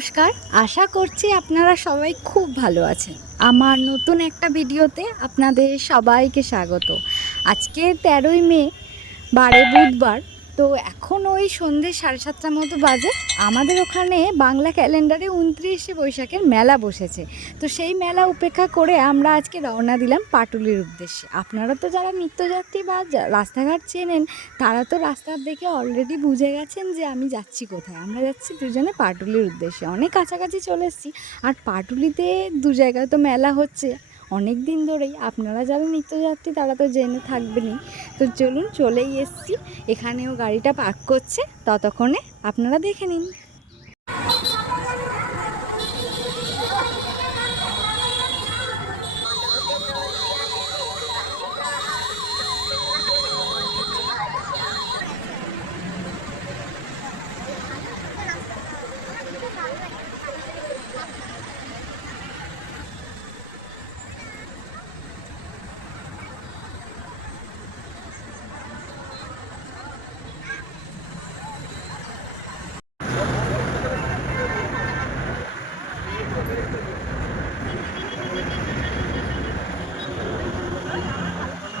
নমস্কার, আশা করছি আপনারা সবাই খুব ভালো আছেন। আমার নতুন একটা ভিডিওতে আপনাদের সবাইকে স্বাগত। আজকে 13ই মে, বারে বুধবার। তো এখন ওই সন্ধ্যে 7:30টার মতো বাজে। আমাদের ওখানে বাংলা ক্যালেন্ডারে 29শে বৈশাখের মেলা বসেছে। তো সেই মেলা উপেক্ষা করে আমরা আজকে রওনা দিলাম পাটুলির উদ্দেশ্যে। আপনারা তো যারা নিত্যযাত্রী বা রাস্তাঘাট চেনেন, তারা তো রাস্তা দেখে অলরেডি বুঝে গেছেন যে আমি যাচ্ছি কোথায়। আমরা যাচ্ছি দুজনে পাটুলির উদ্দেশ্যে। অনেক কাছাকাছি চলে এসেছি। আর পাটুলিতে দু জায়গায় তো মেলা হচ্ছে অনেক দিন ধরেই। আপনারা যারা নিত্যযাত্রী তারা তো জেনে থাকবেনই। তো চলুন, চলেই এসেছি। এখানেও গাড়িটা পার্ক করছে, ততক্ষণে আপনারা দেখে নিন।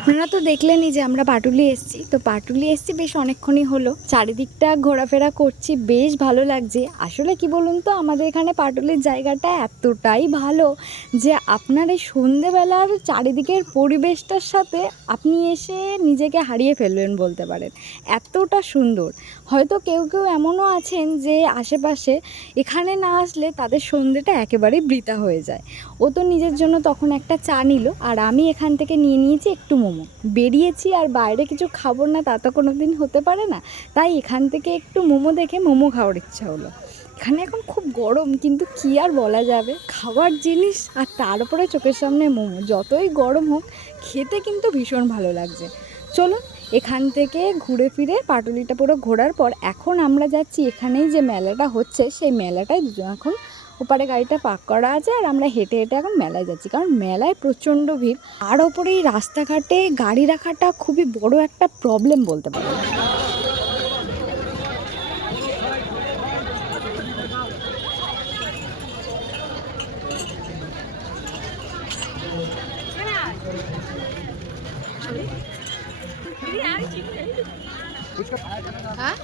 আপনারা তো দেখলেনই যে আমরা পাটুলি এসেছি। তো পাটুলি এসেছি বেশ অনেকক্ষণই হলো। চারিদিকটা ঘোরাফেরা করছি, বেশ ভালো লাগছে। আসলে কি বলুন তো, আমাদের এখানে পাটুলির জায়গাটা এতটাই ভালো যে আপনার এই সন্ধেবেলার চারিদিকের পরিবেশটার সাথে আপনি এসে নিজেকে হারিয়ে ফেলবেন বলতে পারেন। এতটা সুন্দর। হয়তো কেউ কেউ এমনও আছেন যে আশেপাশে এখানে না আসলে তাদের সন্ধেটা একেবারেই বৃথা হয়ে যায়। ও তো নিজের জন্য তখন একটা চা নিল, আর আমি এখান থেকে নিয়ে নিয়েছি একটু মোমো। বেরিয়েছি আর বাইরে কিছু খাবো না তা তো কোনো দিন হতে পারে না। তাই এখান থেকে একটু মোমো দেখে মোমো খাওয়ার ইচ্ছা হলো। এখানে এখন খুব গরম, কিন্তু কী আর বলা যাবে, খাওয়ার জিনিস আর তার উপরে চোখের সামনে মোমো, যতই গরম হোক খেতে কিন্তু ভীষণ ভালো লাগছে। চলুন, এখান থেকে ঘুরে ফিরে পাটুলিটা পুরো ঘোরার পর এখন আমরা যাচ্ছি এখানেই যে মেলাটা হচ্ছে সেই মেলাটায় এখন ওপারে গাড়িটা পার্ক করা আছে, আর আমরা হেঁটে হেঁটে এখন মেলায় যাচ্ছি, কারণ মেলায় প্রচণ্ড ভিড়। আর ওপরে এই রাস্তাঘাটে গাড়ি রাখাটা খুবই বড় একটা প্রবলেম বলতে পারেন। হ্যাঁ,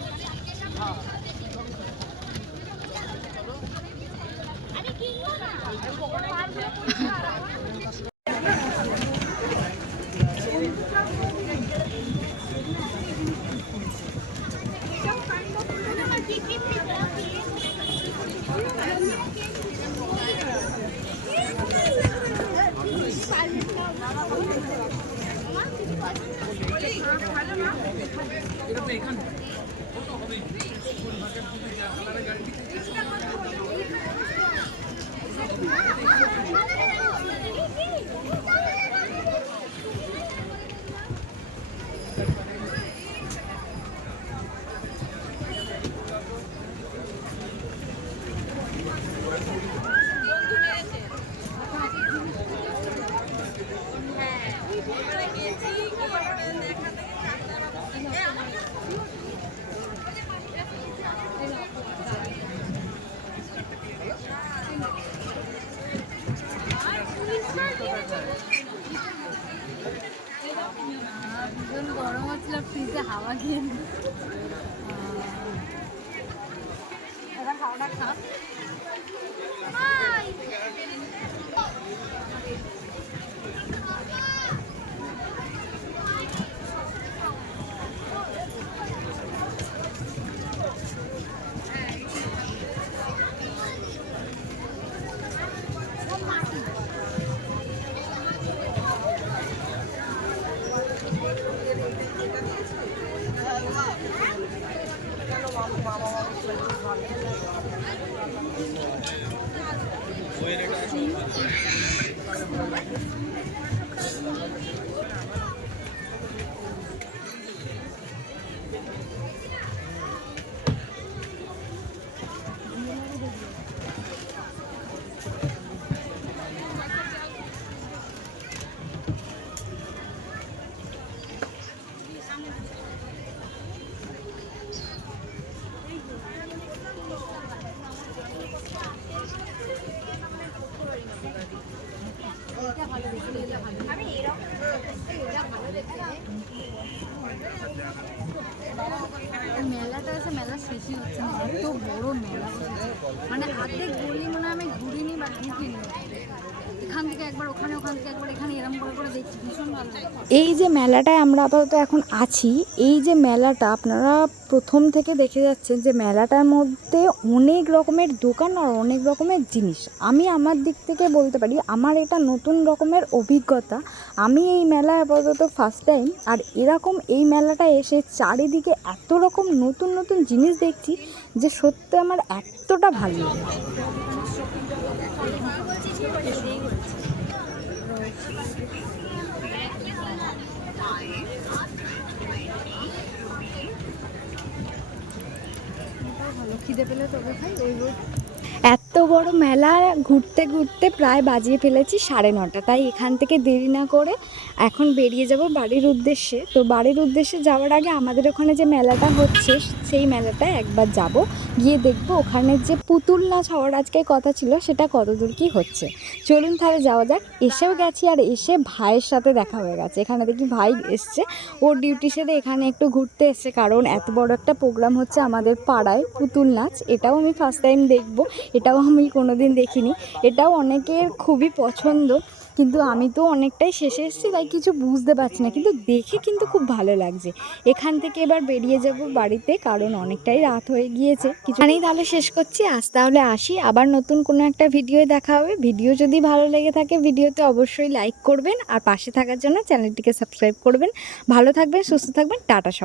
ভীষণ গরম হচ্ছিল, ফ্রিজে হাওয়া দিয়ে এবার হাওয়াটা খা। এই যে মেলাটায় আমরা আপাতত এখন আছি, এই যে মেলাটা আপনারা প্রথম থেকে দেখে যাচ্ছেন যে মেলাটার মধ্যে অনেক রকমের দোকান আর অনেক রকমের জিনিস। আমি আমার দিক থেকে বলতে পারি আমার এটা নতুন রকমের অভিজ্ঞতা। আমি এই মেলায় আপাতত ফার্স্ট টাইম, আর এরকম এই মেলাটায় এসে চারিদিকে এত রকম নতুন নতুন জিনিস দেখছি যে সত্যি আমার এতটা ভালো লেগেছে। খিদে পেলে তবে খাই। এত বড় মেলা ঘুরতে ঘুরতে প্রায় বাজিয়ে ফেলেছি 9:30, তাই এখান থেকে দেরি না করে এখন বেরিয়ে যাব বাড়ির উদ্দেশ্যে। তো বাড়ির উদ্দেশ্যে যাওয়ার আগে আমাদের ওখানে যে মেলাটা হচ্ছে সেই মেলাটায় একবার যাব, গিয়ে দেখব ওখানে যে পুতুল নাচ হওয়ার আজকে কথা ছিল সেটা কতদূর কী হচ্ছে। চলুন তাহলে যাওয়া যাক। এসেও গেছি, আর এসে ভাইয়ের সাথে দেখা হয়ে গেছে। এখানে দেখি ভাই এসছে, ওর ডিউটি সেরে এখানে একটু ঘুরতে এসছে, কারণ এত বড় একটা প্রোগ্রাম হচ্ছে আমাদের পাড়ায় পুতুল নাচ। এটাও আমি ফার্স্ট টাইম দেখব, এটাও আমি কোনোদিন দেখিনি। এটাও অনেকের খুবই পছন্দ, কিন্তু আমি তো অনেকটাই শেষে এসেছি তাই কিছু বুঝতে পারছি না, কিন্তু দেখে কিন্তু খুব ভালো লাগছে। এখান থেকে এবার বেরিয়ে যাব বাড়িতে, কারণ অনেকটাই রাত হয়ে গিয়েছে। কিছুখানেই তাহলে শেষ করছি, আজ তাহলে আসি। আবার নতুন কোনো একটা ভিডিও দেখা হবে। ভিডিও যদি ভালো লেগে থাকে ভিডিওতে অবশ্যই লাইক করবেন, আর পাশে থাকার জন্য চ্যানেলটিকে সাবস্ক্রাইব করবেন। ভালো থাকবেন, সুস্থ থাকবেন, টাটা সবাই।